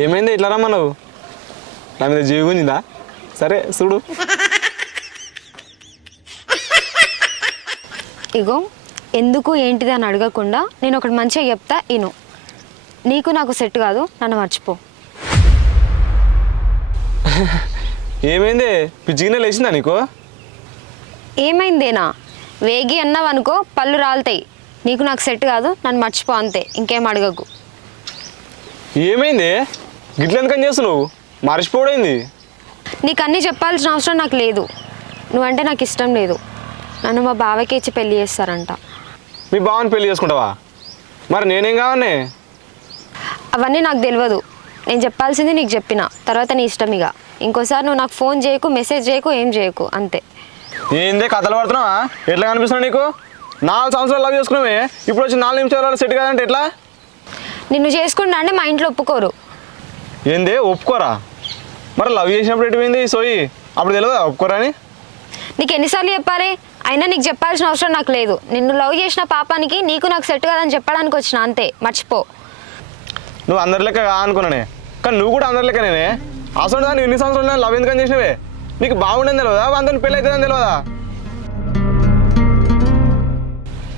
ఏమైంది ఇట్లా రమ్మా నువ్వు? నా మీద జీవి గుంజిందా? సరే చూడు. ఇగో ఎందుకు ఏంటిది అని అడగకుండా నేను ఒకటి మంచిగా చెప్తా ఇను. నీకు నాకు సెట్ కాదు, నన్ను మర్చిపో. ఏమైంది? పిచ్చిగినే లేచిందా నీకు? ఏమైందేనా? వేగి అన్నావు అనుకో పళ్ళు రాలుతాయి. నీకు నాకు సెట్ కాదు, నన్ను మర్చిపో అంతే, ఇంకేం అడగకు. ఏమైంది? గిట్ల ఎందుకని చేస్తున్నావు? మర్చిపోవడైంది. నీకు అన్నీ చెప్పాల్సిన అవసరం నాకు లేదు. నువ్వంటే నాకు ఇష్టం లేదు. నన్ను మా బావకి ఇచ్చి పెళ్లి చేస్తారంట. మీ బావని పెళ్లి చేసుకుంటావా? మరి నేనేం కావనే? అవన్నీ నాకు తెలియదు. నేను చెప్పాల్సింది నీకు చెప్పిన తర్వాత నీ ఇష్టం. ఇక ఇంకోసారి నువ్వు నాకు ఫోన్ చేయకు, మెసేజ్ చేయకు, ఏం చేయకు అంతే. ఏందే కథలు పడుతున్నావా? ఎట్లా కనిపిస్తున్నావు నీకు? 4 సంవత్సరాలు లవ్ చేసుకున్నామే, ఇప్పుడు వచ్చి 4 నిమిషాలు సెట్ కాదంటే ఎట్లా? నిన్ను చేసుకుంటా అంటే మా ఇంట్లో ఒప్పుకోరు. ఏందే ఒప్పుకోరా? మరి లవ్ చేసినప్పుడు ఎటుపోయింది సోయి? అప్పుడు తెలియదా ఒప్పుకోరా అని? నీకు ఎన్నిసార్లు చెప్పాలి? అయినా నీకు చెప్పాల్సిన అవసరం నాకు లేదు. నిన్ను లవ్ చేసిన పాపానికి నీకు నాకు సెట్ కాదని చెప్పడానికి వచ్చిన అంతే, మర్చిపో. నువ్వు అందరి లెక్క అనుకున్నానే, కానీ నువ్వు కూడా అందరి లెక్కనే. అసలు దాన్ని ఎన్ని సంవత్సరాలు లవ్ ఎందుకని చేసినవే? నీకు బాగుండేది తెలియదా? అందరిని పెళ్ళి అవుతుందని తెలియదా?